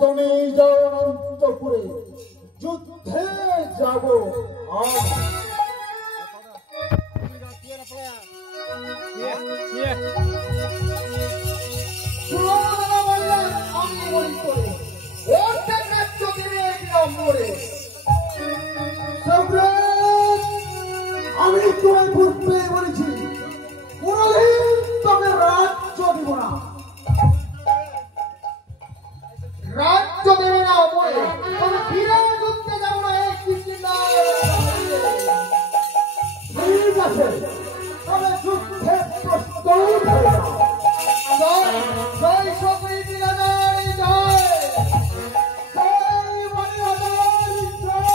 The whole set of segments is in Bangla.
তুমি যাও অনন্তপুরে, যুদ্ধে যাব আমি তোমায় পূর্বে বলেছি কোনদিন তোকে রাজ্য দিব না, রাজ্য দেবে না বলে তবে ফিরে যুদ্ধে যাবো না। ঠিক আছে, তবে যুদ্ধে প্রস্তুত হয়ে যাও। জয় সকৃতি রাজার জয়, জয় মণি রাজার জয়।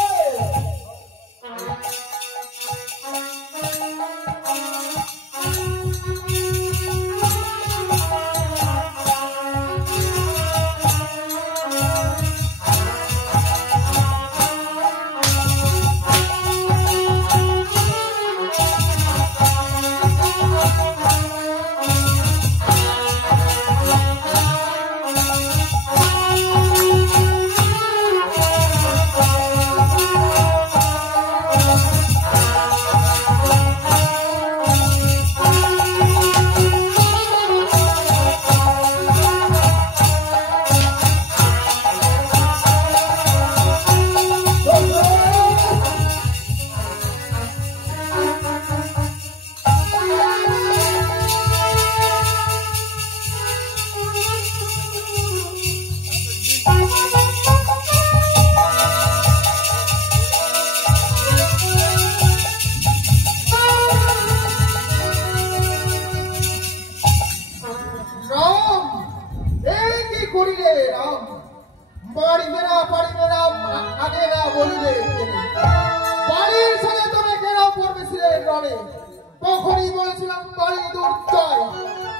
তখনই বলেছিলাম বাড়ি দুর্জয়,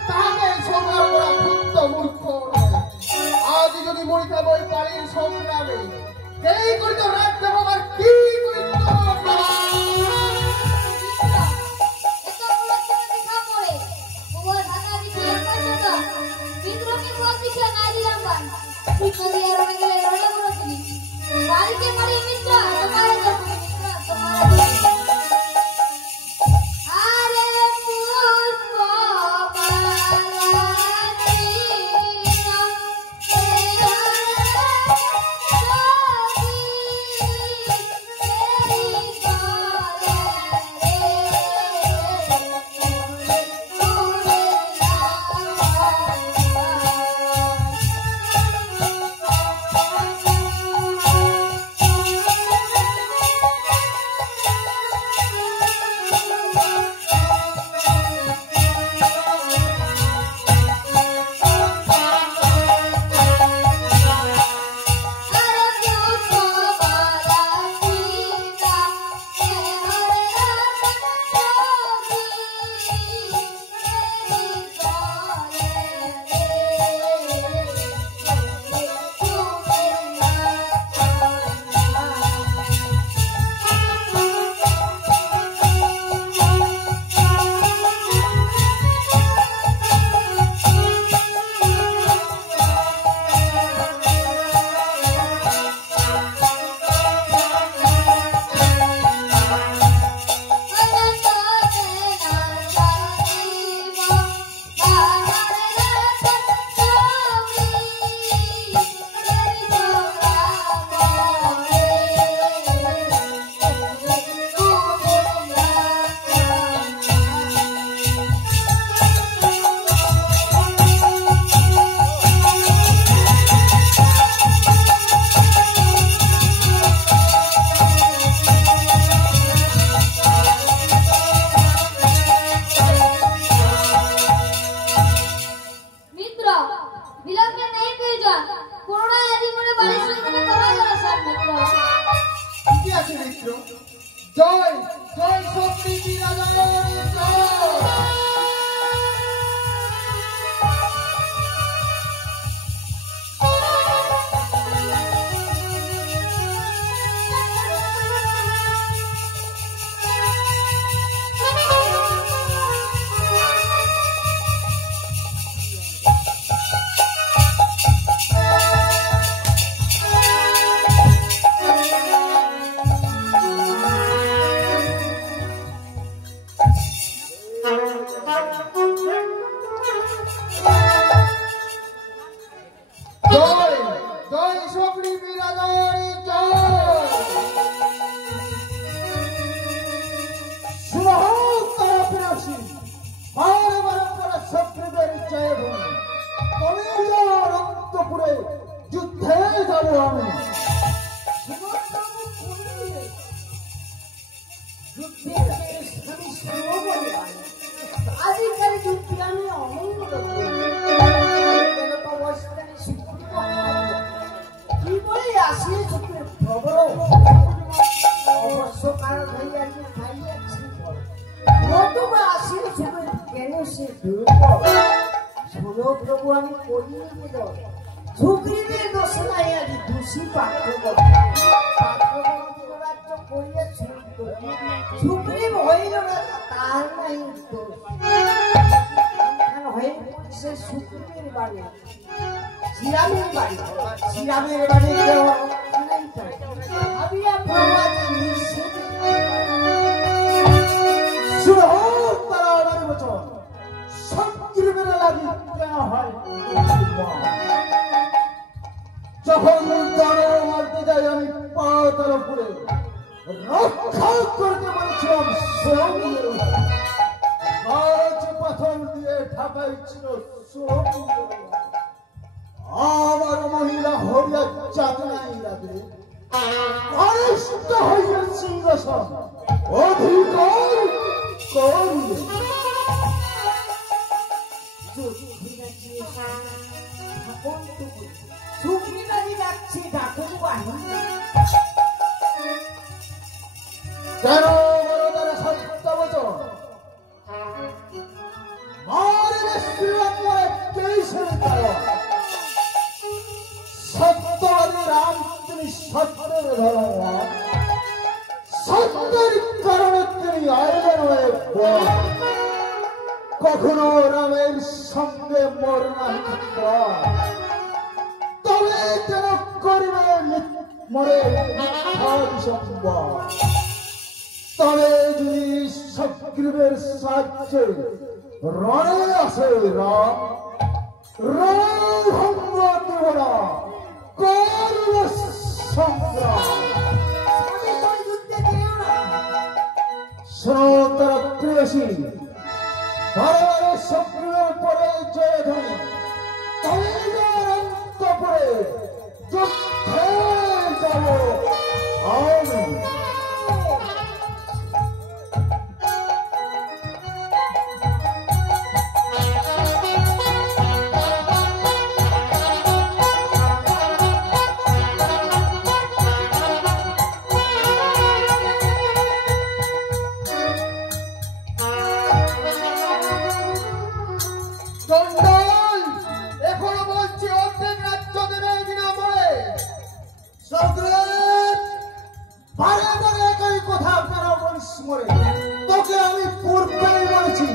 তাকে সংগ্রাম করা ক্ষুদ্র মূর্খ নয়। আজ যদি মরিতে বই বাড়ির সংগ্রামে, এই করিত রাজ্য আর কি করিত জয় জয় শক্তি রাজার জয়। করে যুদ্ধে যাব আমি। আজকাল যুদ্ধে আমি অমঙ্গল কি বলে আসিয়ে চুপে প্রবল অবশ্য কারণ হইয়াছে খাইয়াছি নতুবা আসিয়ে চুপে কেন সে দুর্বল শোনো প্রভু আমি করিয়ে দিল সুগ্রীবের দোষ নাই আজ দোষী পাত্রগণ রাজ্য করিয়া সুগ্রীব হইল না তার নাই দোষ হয়ে পড়ছে সুগ্রীবের বাড়ি শ্রীরামের বাড়ি শ্রীরামের বাড়ি ভাবিয়া প্রভাতে নিশ্চিত সংগ্রীবের লাগি কেন হয় যখন দাঁড়ানো মারতে যাই আমি পাতার উপরে রক্ষা করতে বলেছিলাম পাথর দিয়ে ঢাকাই ছিল আমার মহিলা হরিয়া চাঁদ নাই রাখে অনিষ্ট হইয়া সিংহাসন অধিকার করিলে সুগ্রীবাদী যাচ্ছে ডাকুন বাহিনী কেন বলো তারা সত্য বচন মারিবে শ্রীরামপুরে কেইসের কারণ সত্যবাদী রাম তিনি সত্যের ধর্ম সত্যের কারণে তিনি আইলেন হয়ে কখনো রামের সঙ্গে মোর নাই তবে কেন করিবে মরে তবে যদি সগ্রীবের সাহায্যে রণে আসে রাম রণভঙ্গ দেব না করব সংগ্রাম শোনো তারা প্রিয়সী বারবার সগ্রীবের পরে জয় ধরি তবে অন্তপুরে যুদ্ধে যাব আমি এখনো বলছি অর্ধেক রাজ্য দেবে কিনা বলে বারে বারে একই কথা আপনারা বলিস মরে তোকে আমি পূর্বেই বলেছি